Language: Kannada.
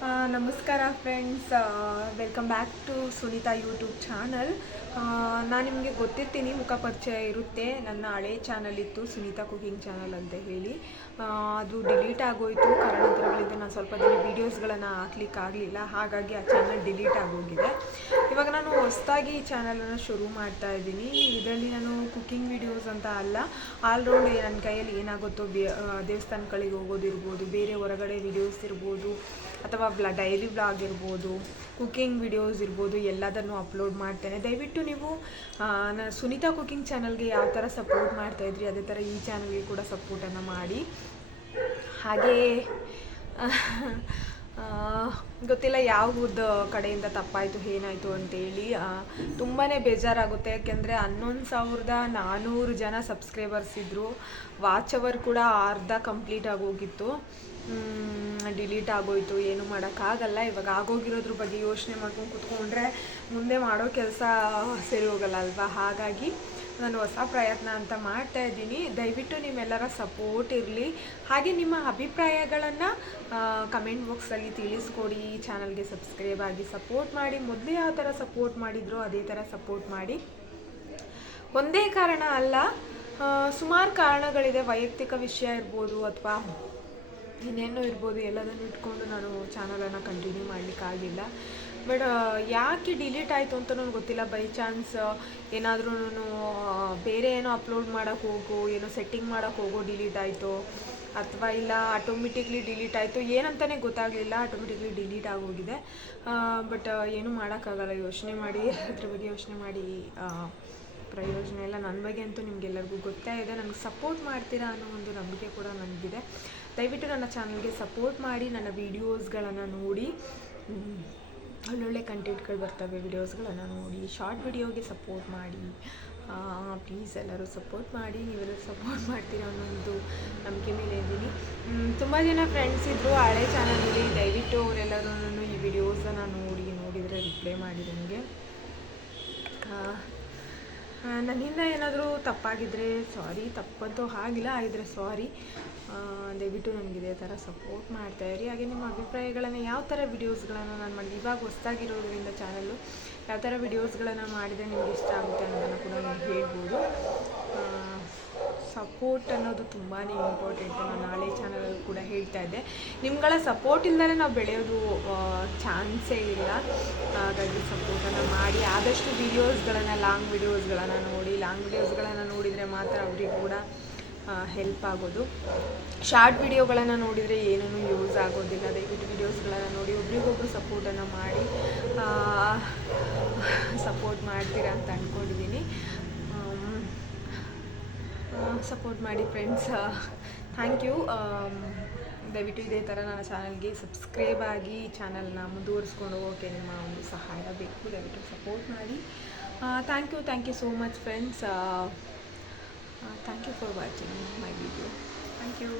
ನಮಸ್ಕಾರ friends, welcome back to Sunita YouTube channel. ನಾನು ನಿಮಗೆ ಗೊತ್ತಿರ್ತೀನಿ, ಮುಖ ಪರಿಚಯ ಇರುತ್ತೆ. ನನ್ನ ಹಳೆ ಚಾನಲ್ ಇತ್ತು, ಸುನೀತಾ ಕುಕಿಂಗ್ ಚಾನಲ್ ಅಂತ ಹೇಳಿ. ಅದು ಡಿಲೀಟ್ ಆಗೋಯಿತು. ಕಾರಣಾಂತರಗಳಿಂದ ನಾನು ಸ್ವಲ್ಪ ದಿನ ವೀಡಿಯೋಸ್ಗಳನ್ನು ಹಾಕ್ಲಿಕ್ಕಾಗಲಿಲ್ಲ, ಹಾಗಾಗಿ ಆ ಚಾನಲ್ ಡಿಲೀಟ್ ಆಗೋಗಿದೆ. ಇವಾಗ ನಾನು ಹೊಸದಾಗಿ ಈ ಚಾನಲನ್ನು ಶುರು ಮಾಡ್ತಾ ಇದ್ದೀನಿ. ಇದರಲ್ಲಿ ನಾನು ಕುಕಿಂಗ್ ವೀಡಿಯೋಸ್ ಅಂತ ಅಲ್ಲ, ಆಲ್ರೌಂಡ್ ನನ್ನ ಕೈಯಲ್ಲಿ ಏನಾಗುತ್ತೋ ದೇವಸ್ಥಾನಗಳಿಗೆ ಹೋಗೋದಿರ್ಬೋದು, ಬೇರೆ ಹೊರಗಡೆ ವೀಡಿಯೋಸ್ ಇರ್ಬೋದು, ಅಥವಾ ಡೈಲಿ ವ್ಲಾಗ್ ಇರ್ಬೋದು, ಕುಕಿಂಗ್ ವಿಡಿಯೋಸ್ ಇರ್ಬೋದು, ಎಲ್ಲದನ್ನು ಅಪ್ಲೋಡ್ ಮಾಡ್ತೇನೆ. ದಯವಿಟ್ಟು ನೀವು ಸುನೀತಾ ಕುಕಿಂಗ್ ಚಾನಲ್ಗೆ ಯಾವ ಥರ ಸಪೋರ್ಟ್ ಮಾಡ್ತಾಯಿದ್ರಿ, ಅದೇ ಥರ ಈ ಚಾನಲ್ಗೆ ಕೂಡ ಸಪೋರ್ಟನ್ನು ಮಾಡಿ. ಹಾಗೇ ಗೊತ್ತಿಲ್ಲ ಯಾವುದ ಕಡೆಯಿಂದ ತಪ್ಪಾಯಿತು ಏನಾಯಿತು ಅಂತೇಳಿ. ತುಂಬಾ ಬೇಜಾರಾಗುತ್ತೆ, ಯಾಕೆಂದರೆ 11,400 ಜನ ಸಬ್ಸ್ಕ್ರೈಬರ್ಸ್ ಇದ್ದರು. ವಾಚ್ ಅವರ್ ಕೂಡ ಅರ್ಧ ಕಂಪ್ಲೀಟ್ ಆಗೋಗಿತ್ತು. ಡಿಲೀಟ್ ಆಗೋಯಿತು, ಏನು ಮಾಡೋಕ್ಕಾಗಲ್ಲ. ಇವಾಗ ಆಗೋಗಿರೋದ್ರ ಬಗ್ಗೆ ಯೋಚನೆ ಮಾಡ್ಕೊಂಡು ಕೂತ್ಕೊಂಡ್ರೆ ಮುಂದೆ ಮಾಡೋ ಕೆಲಸ ಸರಿ ಹೋಗಲ್ಲ ಅಲ್ವಾ. ಹಾಗಾಗಿ ನಾನು ಹೊಸ ಪ್ರಯತ್ನ ಅಂತ ಮಾಡ್ತಾ ಇದ್ದೀನಿ. ದಯವಿಟ್ಟು ನಿಮ್ಮೆಲ್ಲರ ಸಪೋರ್ಟ್ ಇರಲಿ. ಹಾಗೆ ನಿಮ್ಮ ಅಭಿಪ್ರಾಯಗಳನ್ನು ಕಮೆಂಟ್ ಬಾಕ್ಸಲ್ಲಿ ತಿಳಿಸ್ಕೊಡಿ. ಈ ಚಾನಲ್ಗೆ ಸಬ್ಸ್ಕ್ರೈಬ್ ಆಗಿ ಸಪೋರ್ಟ್ ಮಾಡಿ. ಮೊದಲು ಯಾವ ಥರ ಸಪೋರ್ಟ್ ಮಾಡಿದ್ರು ಅದೇ ಥರ ಸಪೋರ್ಟ್ ಮಾಡಿ. ಒಂದೇ ಕಾರಣ ಅಲ್ಲ, ಸುಮಾರು ಕಾರಣಗಳಿದೆ. ವೈಯಕ್ತಿಕ ವಿಷಯ ಇರ್ಬೋದು ಅಥವಾ ಇನ್ನೇನೋ ಇರ್ಬೋದು, ಎಲ್ಲದನ್ನು ಇಟ್ಕೊಂಡು ನಾನು ಚಾನಲನ್ನು ಕಂಟಿನ್ಯೂ ಮಾಡಲಿಕ್ಕಾಗಿಲ್ಲ. ಬಟ್ ಯಾಕೆ ಡಿಲೀಟ್ ಆಯಿತು ಅಂತ ನನಗೆ ಗೊತ್ತಿಲ್ಲ. ಬೈ ಚಾನ್ಸ್ ಏನಾದರೂ ನಾನು ಬೇರೆ ಏನೋ ಅಪ್ಲೋಡ್ ಮಾಡೋಕ್ಕೆ ಹೋಗೋ, ಏನೋ ಸೆಟ್ಟಿಂಗ್ ಮಾಡೋಕ್ಕೆ ಹೋಗೋ ಡಿಲೀಟ್ ಆಯಿತು, ಅಥವಾ ಇಲ್ಲ ಆಟೋಮೆಟಿಕ್ಲಿ ಡಿಲೀಟ್ ಆಯಿತು, ಏನಂತಲೇ ಗೊತ್ತಾಗಲಿಲ್ಲ. ಆಟೋಮೆಟಿಕ್ಲಿ ಡಿಲೀಟ್ ಆಗೋಗಿದೆ. ಬಟ್ ಏನೂ ಮಾಡೋಕ್ಕಾಗಲ್ಲ. ಯೋಚನೆ ಮಾಡಿ, ಅದ್ರ ಬಗ್ಗೆ ಯೋಚನೆ ಮಾಡಿ ಪ್ರಯೋಜನ ಇಲ್ಲ. ನನ್ನ ಬಗ್ಗೆ ಅಂತೂ ನಿಮಗೆಲ್ಲರಿಗೂ ಗೊತ್ತೇ ಇದೆ. ನನಗೆ ಸಪೋರ್ಟ್ ಮಾಡ್ತೀರಾ ಅನ್ನೋ ಒಂದು ನಂಬಿಕೆ ಕೂಡ ನನಗಿದೆ. ದಯವಿಟ್ಟು ನನ್ನ ಚಾನಲ್ಗೆ ಸಪೋರ್ಟ್ ಮಾಡಿ. ನನ್ನ ವೀಡಿಯೋಸ್ಗಳನ್ನು ನೋಡಿ, ಒಳ್ಳೊಳ್ಳೆ ಕಂಟೆಂಟ್ಗಳು ಬರ್ತವೆ, ವೀಡಿಯೋಸ್ಗಳನ್ನು ನೋಡಿ. ಶಾರ್ಟ್ ವಿಡಿಯೋಗೆ ಸಪೋರ್ಟ್ ಮಾಡಿ ಪ್ಲೀಸ್. ಎಲ್ಲರೂ ಸಪೋರ್ಟ್ ಮಾಡಿ. ನೀವೆಲ್ಲ ಸಪೋರ್ಟ್ ಮಾಡ್ತೀರಾ ಅನ್ನೋ ಒಂದು ನಂಬಿಕೆ ಮೇಲೆ ಇದ್ದೀನಿ. ತುಂಬ ಜನ ಫ್ರೆಂಡ್ಸ್ ಇದ್ದರು ಹಳೆ ಚಾನಲಲ್ಲಿ. ದಯವಿಟ್ಟು ಅವರೆಲ್ಲರೂ ಈ ವಿಡಿಯೋಸನ್ನು ನೋಡಿದರೆ ರಿಪ್ಲೈ ಮಾಡಿ ನನಗೆ. ನನ್ನಿಂದ ಏನಾದರೂ ತಪ್ಪಾಗಿದ್ದರೆ ಸಾರಿ, ತಪ್ಪಂತೂ ಆಗಿಲ್ಲ, ಆಗಿದ್ರೆ ಸಾರಿ. ದಯವಿಟ್ಟು ನನಗೆ ಇದೇ ಥರ ಸಪೋರ್ಟ್ ಮಾಡ್ತಾಯಿರಿ. ಹಾಗೆ ನಿಮ್ಮ ಅಭಿಪ್ರಾಯಗಳನ್ನು, ಯಾವ ಥರ ವಿಡಿಯೋಸ್ಗಳನ್ನು ನಾನು ಮಾಡಿ, ಇವಾಗ ಹೊಸದಾಗಿರೋದ್ರಿಂದ ಚಾನಲ್ಲು, ಯಾವ ಥರ ವಿಡಿಯೋಸ್ಗಳನ್ನು ಮಾಡಿದರೆ ನಿಮ್ಗೆ ಇಷ್ಟ ಆಗುತ್ತೆ ಅನ್ನೋದನ್ನು ಕೂಡ ನೀವು ಹೇಳ್ಬೋದು. ಸಪೋರ್ಟ್ ಅನ್ನೋದು ತುಂಬಾ ಇಂಪಾರ್ಟೆಂಟ್. ನಾನು ಹಳೆ ಚಾನಲಲ್ಲಿ ಕೂಡ ಹೇಳ್ತಾ ಇದ್ದೆ, ನಿಮ್ಗಳ ಸಪೋರ್ಟ್ ಇಲ್ಲದೇ ನಾವು ಬೆಳೆಯೋದು ಚಾನ್ಸೇ ಇಲ್ಲ. ಹಾಗಾಗಿ ಸಪೋರ್ಟನ್ನು ಮಾಡಿ. ಆದಷ್ಟು ವೀಡಿಯೋಸ್ಗಳನ್ನು, ಲಾಂಗ್ ವೀಡಿಯೋಸ್ಗಳನ್ನು ನೋಡಿ. ಲಾಂಗ್ ವೀಡಿಯೋಸ್ಗಳನ್ನು ನೋಡಿದರೆ ಮಾತ್ರ ಅವ್ರಿಗೆ ಕೂಡ ಹೆಲ್ಪ್ ಆಗೋದು. ಶಾರ್ಟ್ ವಿಡಿಯೋಗಳನ್ನು ನೋಡಿದರೆ ಏನೂ ಯೂಸ್ ಆಗೋದಿಲ್ಲ. ದಯವಿಟ್ಟು ವೀಡಿಯೋಸ್ಗಳನ್ನು ನೋಡಿ, ಒಬ್ರಿಗೊಬ್ರು ಸಪೋರ್ಟನ್ನು ಮಾಡಿ. ಸಪೋರ್ಟ್ ಮಾಡ್ತೀರಾ ಅಂತ ಅಂದ್ಕೊಂಡಿದ್ದೀನಿ. ಸಪೋರ್ಟ್ ಮಾಡಿ ಫ್ರೆಂಡ್ಸ್. Thank you. ದಯವಿಟ್ಟು ಇದೇ ಥರ ನನ್ನ ಚಾನಲ್ಗೆ ಸಬ್ಸ್ಕ್ರೈಬ್ ಆಗಿ ಚಾನಲ್ನ ಮುಂದುವರಿಸ್ಕೊಂಡು ಹೋಗೋಕ್ಕೆ ನಿಮ್ಮ ಒಂದು ಸಹಾಯ ಬೇಕು. ದಯವಿಟ್ಟು ಸಪೋರ್ಟ್ ಮಾಡಿ. Thank you so much friends. Thank you for watching my video. Thank you.